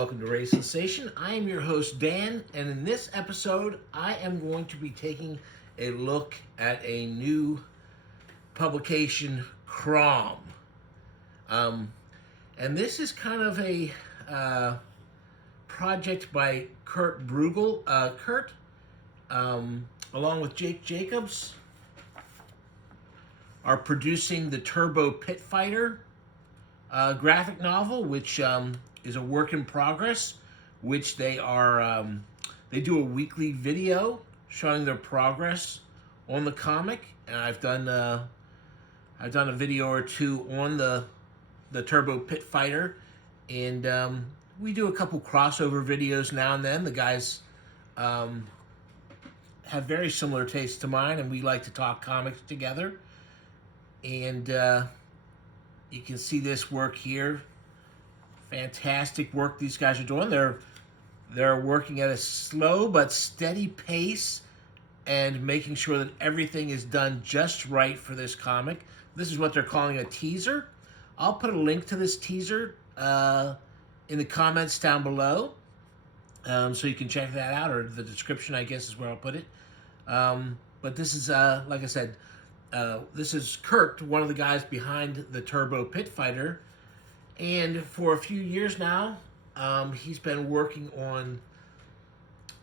welcome to Ray Sensation. I am your host, Dan, and in this episode, I am going to be taking a look at a new publication, CROM. And this is kind of a project by Kurt Brugel. Kurt, along with Jake Jacobs, are producing the Turbo Pit Fighter graphic novel, which is a work in progress, which they are they do a weekly video showing their progress on the comic, and I've done a video or two on the Turbo Pit Fighter, and we do a couple crossover videos now and then. The guys have very similar tastes to mine, and we like to talk comics together. And you can see this work here. Fantastic work these guys are doing. They're working at a slow but steady pace and making sure that everything is done just right for this comic. This is what they're calling a teaser. I'll put a link to this teaser in the comments down below, so you can check that out, or the description, I guess, is where I'll put it. But this is, like I said, this is Kurt, one of the guys behind the Turbo Pit Fighter. And for a few years now, he's been working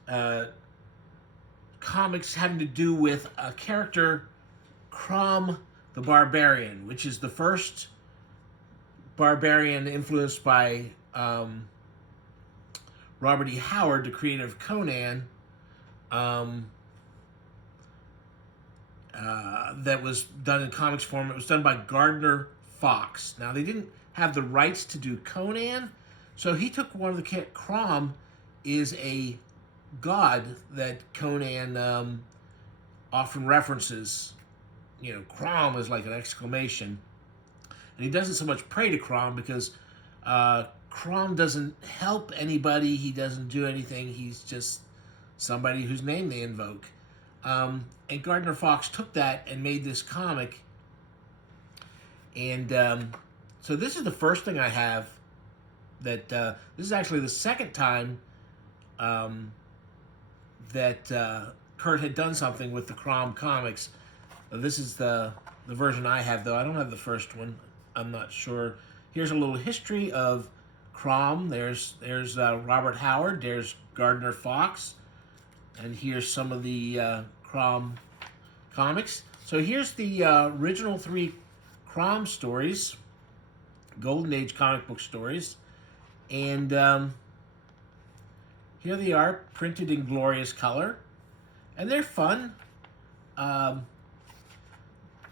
on comics having to do with a character, CROM the Barbarian, which is the first barbarian influenced by Robert E. Howard, the creator of Conan, that was done in comics form. It was done by Gardner Fox. Now, they didn't have the rights to do Conan, so he took one of the... CROM is a god that Conan often references. You know, CROM is like an exclamation. And he doesn't so much pray to CROM because CROM doesn't help anybody. He doesn't do anything. He's just somebody whose name they invoke. And Gardner Fox took that and made this comic. And so this is the first thing I have that, this is actually the second time that Kurt had done something with the CROM comics. This is the version I have, though. I don't have the first one. I'm not sure. Here's a little history of CROM. There's Robert Howard. There's Gardner Fox. And here's some of the CROM comics. So here's the original 3 CROM stories, Golden Age comic book stories. And here they are, printed in glorious color. And they're fun.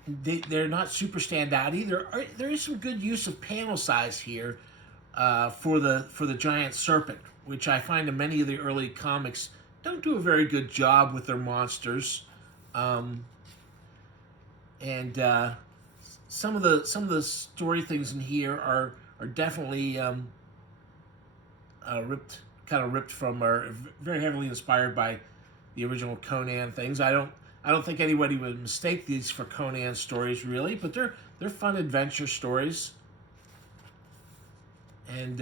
They're not super standout. There is some good use of panel size here for the giant serpent, which I find in many of the early comics don't do a very good job with their monsters. And some of the story things in here are definitely ripped from, or very heavily inspired by the original Conan things. I don't think anybody would mistake these for Conan stories, really, but they're fun adventure stories. And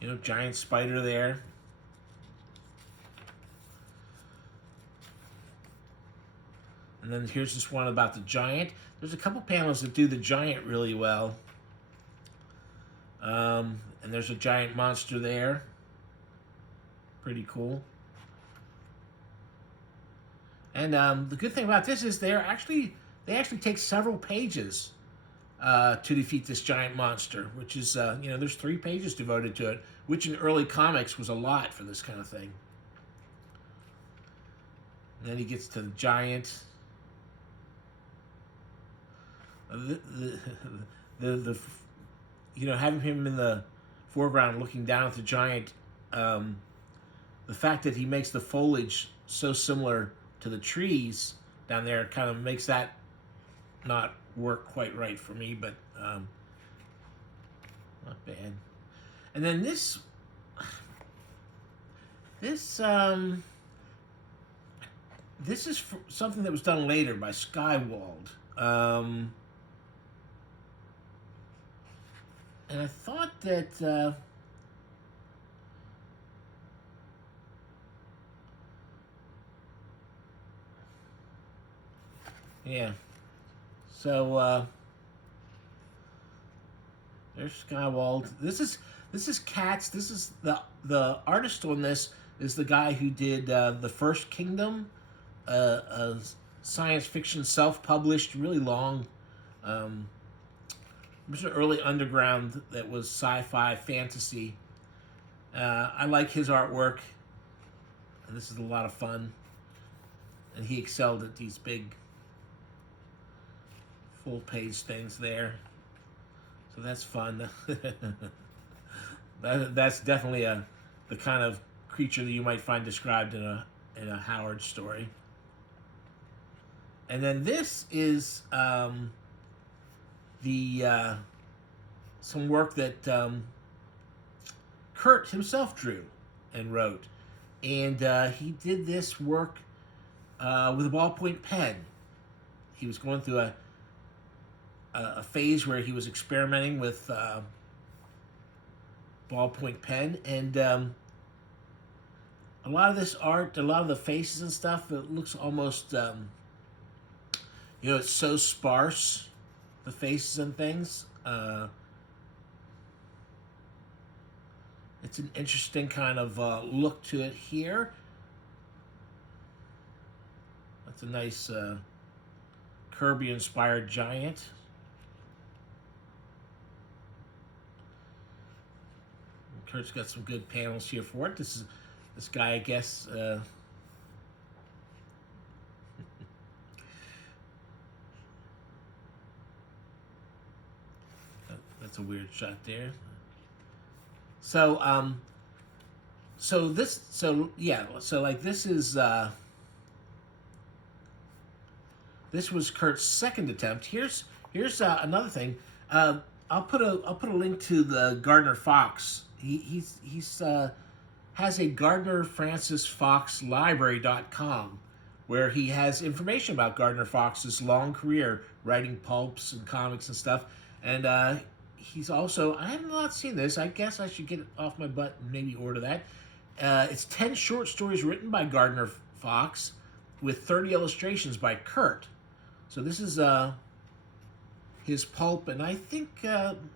you know, giant spider there. And then here's this one about the giant. There's a couple panels that do the giant really well. And there's a giant monster there. Pretty cool. And the good thing about this is they actually take several pages to defeat this giant monster, which is, you know, there's 3 pages devoted to it, which in early comics was a lot for this kind of thing. And then he gets to the giant. You know, having him in the foreground looking down at the giant, the fact that he makes the foliage so similar to the trees down there kind of makes that not work quite right for me, but not bad. And then this is something that was done later by Skywald. And I thought that yeah. So there's Skywald. This is Cats. This is the artist on this is the guy who did the First Kingdom, a science fiction self-published, really long. It was an early underground that was sci-fi fantasy. I like his artwork, and this is a lot of fun. And he excelled at these big full-page things there. So that's fun. That's definitely the kind of creature that you might find described in a Howard story. And then this is some work that Kurt himself drew and wrote, and he did this work with a ballpoint pen. He was going through a phase where he was experimenting with ballpoint pen, and a lot of this art, a lot of the faces and stuff, it looks almost, it's so sparse, the faces and things. It's an interesting kind of look to it here. That's a nice Kirby-inspired giant. Kurt's got some good panels here for it. This guy, I guess. That's a weird shot there. So like this is this was Kurt's second attempt. Here's another thing. I'll put a link to the Gardner Fox. He's has a Gardner Francis Fox Library.com where he has information about Gardner Fox's long career writing pulps and comics and stuff. And he's also, I have not seen this. I guess I should get it off my butt and maybe order that. It's 10 short stories written by Gardner Fox with 30 illustrations by Kurt. So this is his pulp, and I think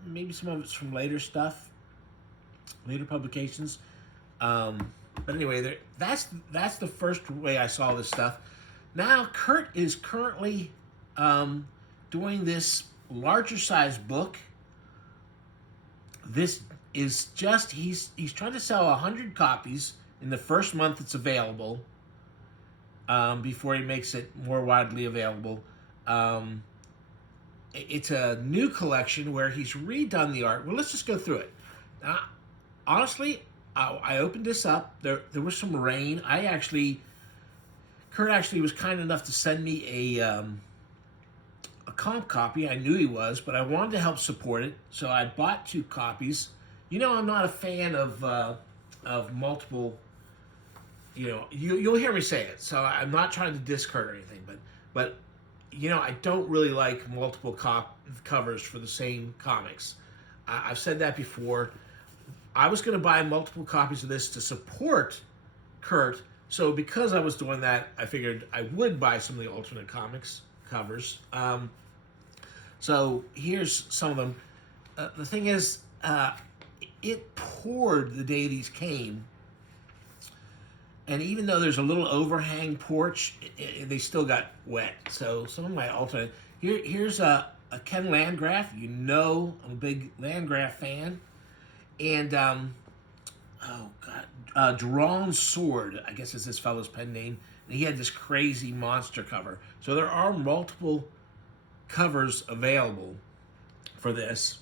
maybe some of it's from later stuff. Later publications, but anyway, that's the first way I saw this stuff. Now Kurt is currently doing this larger size book. This is just he's trying to sell 100 copies in the first month it's available. Before he makes it more widely available. It's a new collection where he's redone the art. Well, let's just go through it. Now, honestly, I opened this up. There was some rain. Kurt actually was kind enough to send me a comp copy. I knew he was, but I wanted to help support it, so I bought 2 copies. I'm not a fan of multiple. You'll hear me say it, so I'm not trying to diss Kurt or anything, but I don't really like multiple covers for the same comics. I've said that before. I was going to buy multiple copies of this to support Kurt, so because I was doing that, I figured I would buy some of the alternate comics covers. So here's some of them. The thing is, it poured the day these came, and even though there's a little overhang porch, they still got wet. So some of my alternate... Here's a Ken Landgraf. I'm a big Landgraf fan. And, Drawn Sword, I guess is this fellow's pen name. And he had this crazy monster cover. So there are multiple covers available for this.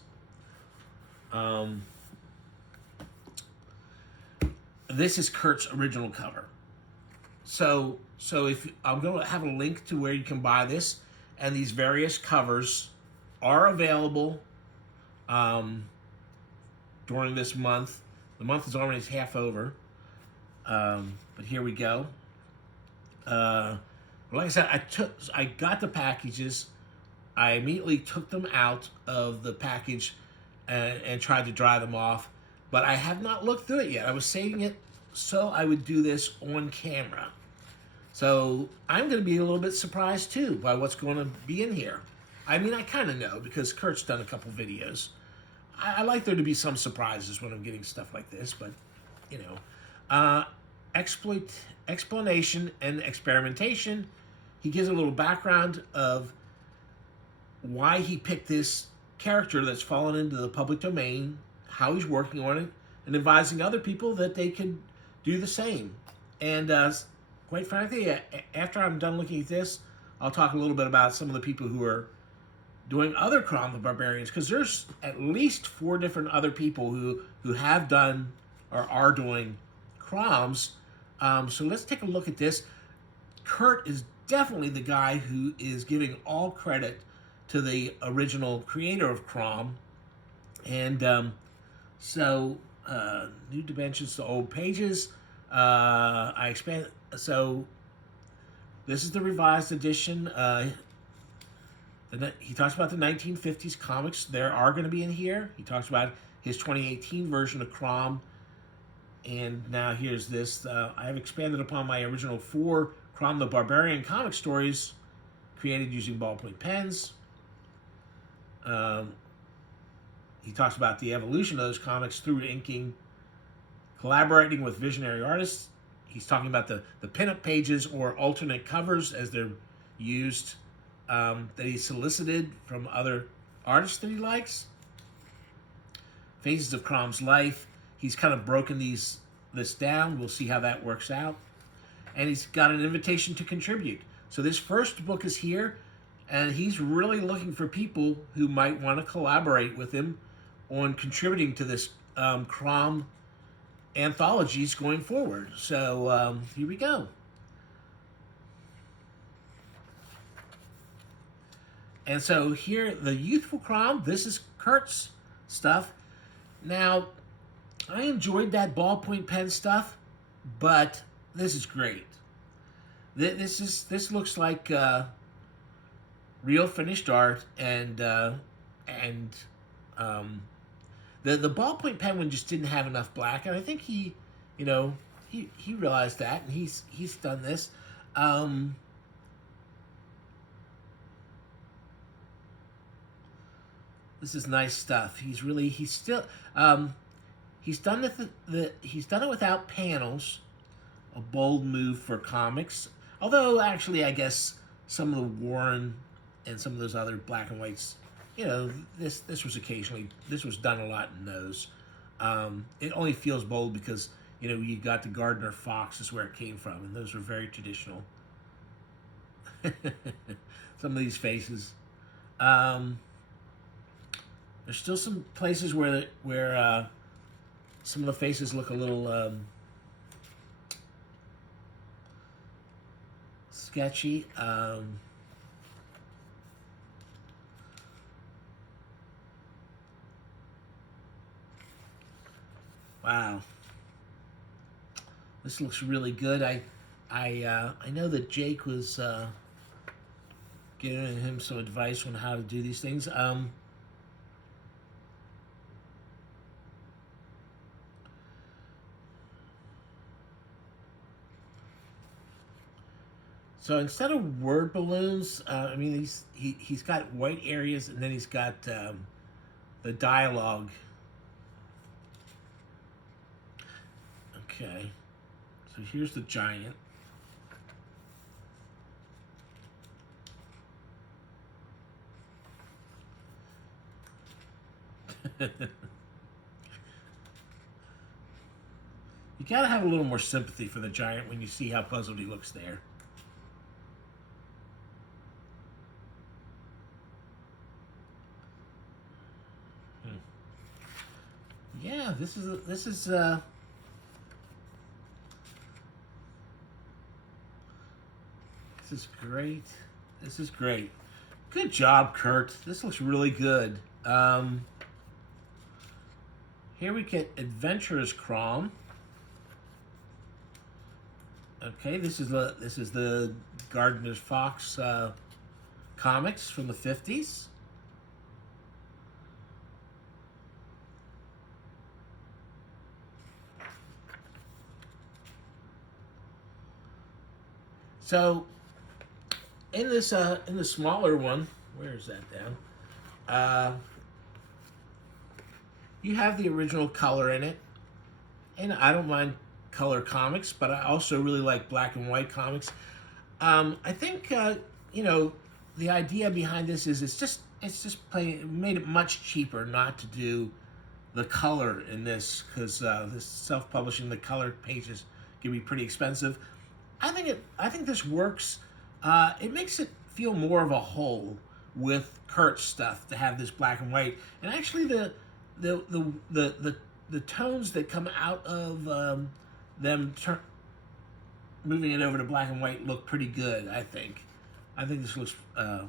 This is Kurt's original cover. So if I'm going to have a link to where you can buy this, and these various covers are available during this month. The month is already half over, but here we go. Like I said, I got the packages. I immediately took them out of the package and tried to dry them off, but I have not looked through it yet. I was saving it so I would do this on camera. So I'm going to be a little bit surprised too by what's going to be in here. I mean, I kind of know because Kurt's done a couple videos. I like there to be some surprises when I'm getting stuff like this, but you know, explanation and experimentation. He gives a little background of why he picked this character that's fallen into the public domain, how he's working on it, and advising other people that they can do the same. And quite frankly, after I'm done looking at this, I'll talk a little bit about some of the people who are doing other CROM the Barbarians, because there's at least 4 different other people who have done or are doing CROMs. So let's take a look at this. Kurt is definitely the guy who is giving all credit to the original creator of CROM. And new dimensions to old pages. I expand. So this is the revised edition. He talks about the 1950s comics. There are going to be in here. He talks about his 2018 version of CROM. And now here's this. I have expanded upon my original 4 CROM the Barbarian comic stories created using ballpoint pens. He talks about the evolution of those comics through inking, collaborating with visionary artists. He's talking about the pinup pages or alternate covers as they're used, that he solicited from other artists that he likes. Phases of CROM's life. He's kind of broken this down. We'll see how that works out. And he's got an invitation to contribute. So this first book is here, and he's really looking for people who might want to collaborate with him on contributing to this CROM anthologies going forward. So here we go. And so here, the Youthful CROM, this is Kurt's stuff. Now, I enjoyed that ballpoint pen stuff, but this is great. This looks like real finished art, and the ballpoint pen one just didn't have enough black, and I think he realized that, and he's done this. This is nice stuff. He's done it without panels, a bold move for comics. Although actually, I guess some of the Warren and some of those other black and whites, this was done a lot in those. It only feels bold because you got the Gardner Fox is where it came from, and those were very traditional. Some of these faces. There's still some places where some of the faces look a little sketchy. Wow, this looks really good. I know that Jake was giving him some advice on how to do these things. So instead of word balloons, he's got white areas, and then he's got the dialogue. Okay, so here's the giant. You gotta have a little more sympathy for the giant when you see how puzzled he looks there. Yeah, this is great. This is great. Good job, Kurt. This looks really good. Here we get Adventurers CROM. Okay, this is the Gardner Fox comics from the 50s. So in this in the smaller one, where is that down? You have the original color in it, and I don't mind color comics, but I also really like black and white comics. I think you know, the idea behind this is it's just plain, it made it much cheaper not to do the color in this, because this self-publishing, the color pages can be pretty expensive. I think this works. It makes it feel more of a whole with Kurt's stuff to have this black and white, and actually the tones that come out of them moving it over to black and white look pretty good. I think. I think this looks. I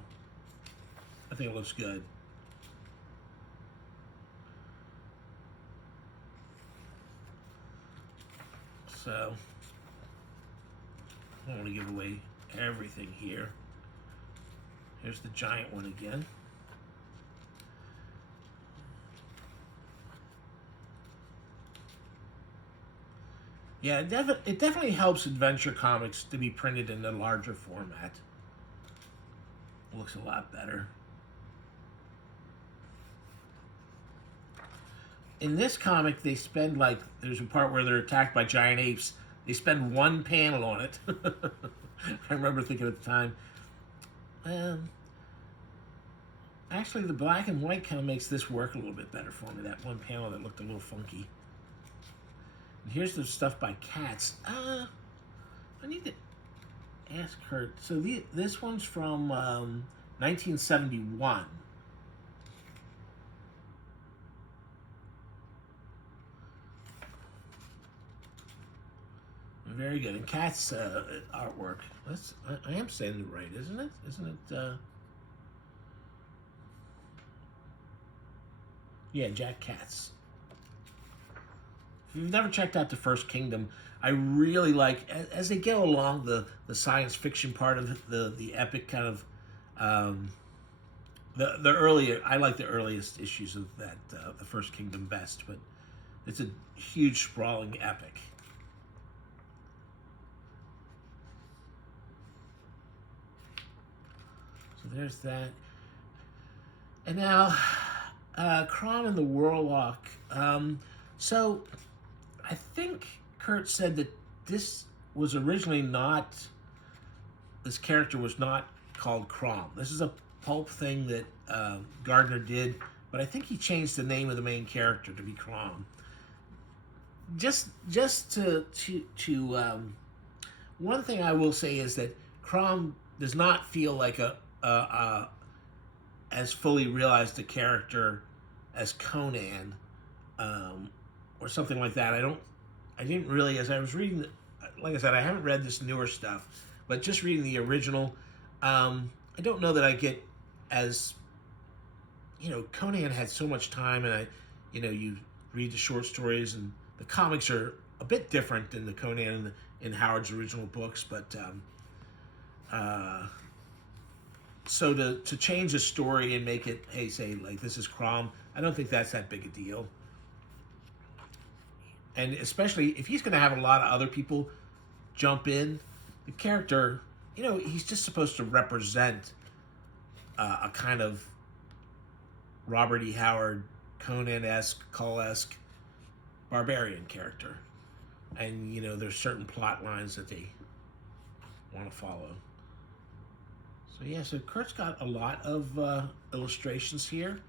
think it looks good. So I don't want to give away everything here. Here's the giant one again. Yeah, it definitely helps adventure comics to be printed in a larger format. It looks a lot better. In this comic, they spend, like, there's a part where they're attacked by giant apes. They spend one panel on it. I remember thinking at the time, actually, the black and white kind of makes this work a little bit better for me. That one panel that looked a little funky. And here's the stuff by Cats. I need to ask Kurt. So this one's from 1971. Very good. And Cat's artwork. I am saying it right, isn't it? Isn't it? Yeah, Jack Katz. If you've never checked out The First Kingdom, I really like, as they go along, the science fiction part of the epic kind of, the earlier, I like the earliest issues of that, The First Kingdom best, but it's a huge sprawling epic. So there's that. And now, CROM and the Warlock. So I think Kurt said that this was originally not, this character was not called CROM. This is a pulp thing that Gardner did, but I think he changed the name of the main character to be CROM. Just to one thing I will say is that CROM does not feel like a as fully realized a character as Conan, or something like that. I didn't really, as I was reading, like I said, I haven't read this newer stuff, but just reading the original, I don't know that I get as, Conan had so much time, and you read the short stories, and the comics are a bit different than the Conan in Howard's original books, but so to change a story and make it, hey, say, like, this is CROM, I don't think that's that big a deal. And especially if he's going to have a lot of other people jump in, the character, he's just supposed to represent a kind of Robert E. Howard, Conan-esque, Cull-esque barbarian character. And, there's certain plot lines that they want to follow. So yeah, so Kurt's got a lot of illustrations here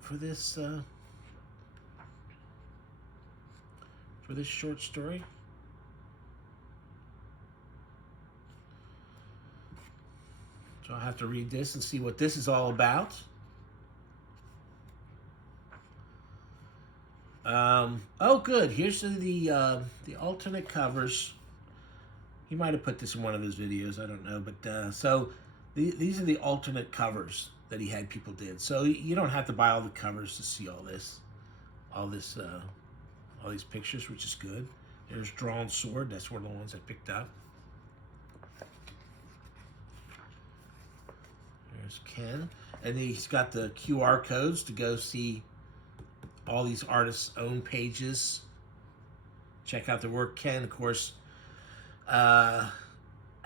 for this short story. So I'll have to read this and see what this is all about. Oh, good. Here's the alternate covers. He might have put this in one of his videos, I don't know. But so these are the alternate covers that he had people did. So you don't have to buy all the covers to see all these pictures, which is good. There's Drawn Sword. That's one of the ones I picked up. There's Ken. And he's got the QR codes to go see all these artists' own pages. Check out their work. Ken, of course,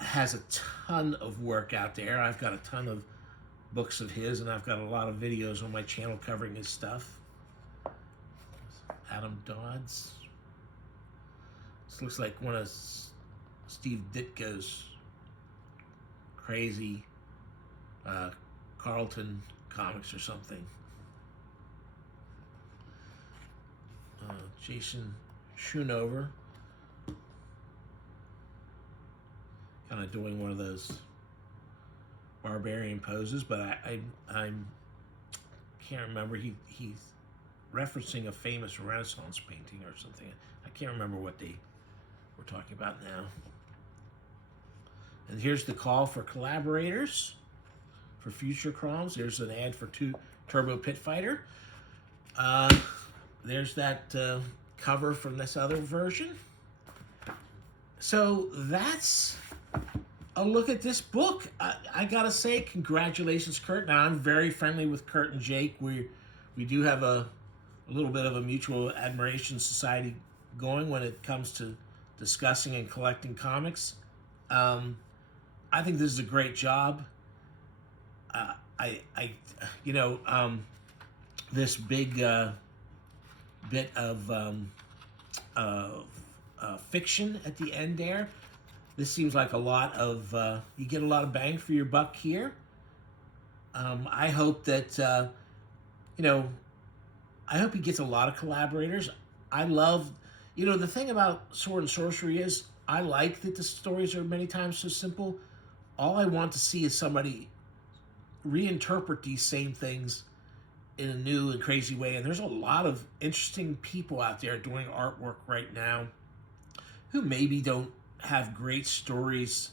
has a ton of work out there. I've got a ton of books of his, and I've got a lot of videos on my channel covering his stuff. Adam Dodds. This looks like one of Steve Ditko's crazy Carlton comics or something. Jason Schoonover, kind of doing one of those barbarian poses, but I can't remember. He's referencing a famous Renaissance painting or something. I can't remember what we're talking about now. And here's the call for collaborators for future CROMs. There's an ad for Turbo Pit Fighter. There's that cover from this other version. So that's a look at this book. I gotta say, congratulations, Kurt. Now, I'm very friendly with Kurt and Jake. We do have a little bit of a mutual admiration society going when it comes to discussing and collecting comics. I think this is a great job. This big bit of fiction at the end there. This seems like a lot of, you get a lot of bang for your buck here. I hope that, I hope he gets a lot of collaborators. I love, the thing about Sword and Sorcery is I like that the stories are many times so simple. All I want to see is somebody reinterpret these same things in a new and crazy way. And there's a lot of interesting people out there doing artwork right now who maybe don't have great stories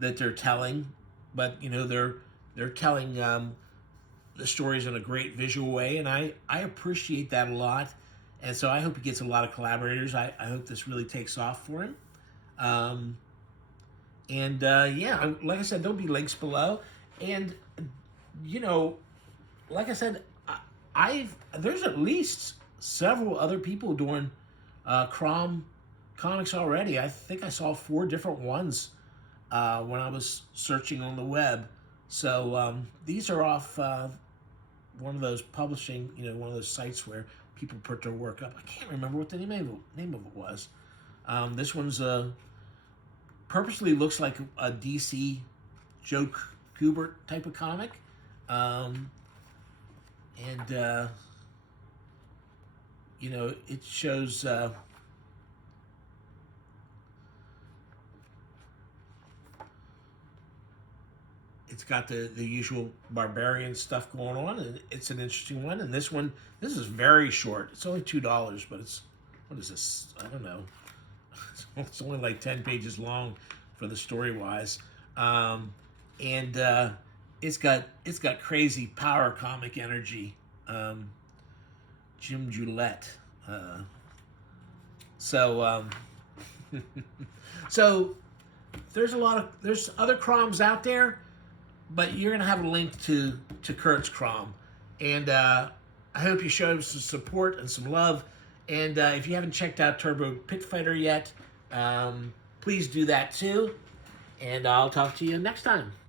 that they're telling, but they're telling the stories in a great visual way, and I appreciate that a lot. And so I hope he gets a lot of collaborators. I hope this really takes off for him. Yeah, like I said, there'll be links below. And like I said, there's at least several other people doing CROM comics already. I think I saw 4 different ones when I was searching on the web. So these are off one of those publishing, one of those sites where people put their work up. I can't remember what the name of it was. This one's purposely looks like a DC Joe Kubert type of comic. It shows it's got the usual barbarian stuff going on, and it's an interesting one. And this is very short. It's only $2, but what is this? I don't know. It's only like 10 pages long for the story-wise. It's got crazy power comic energy. Jim Gillette. So there's other CROMs out there, but you're gonna have a link to Kurt's CROM, and I hope you show him some support and some love. And if you haven't checked out Turbo Pit Fighter yet, please do that too. And I'll talk to you next time.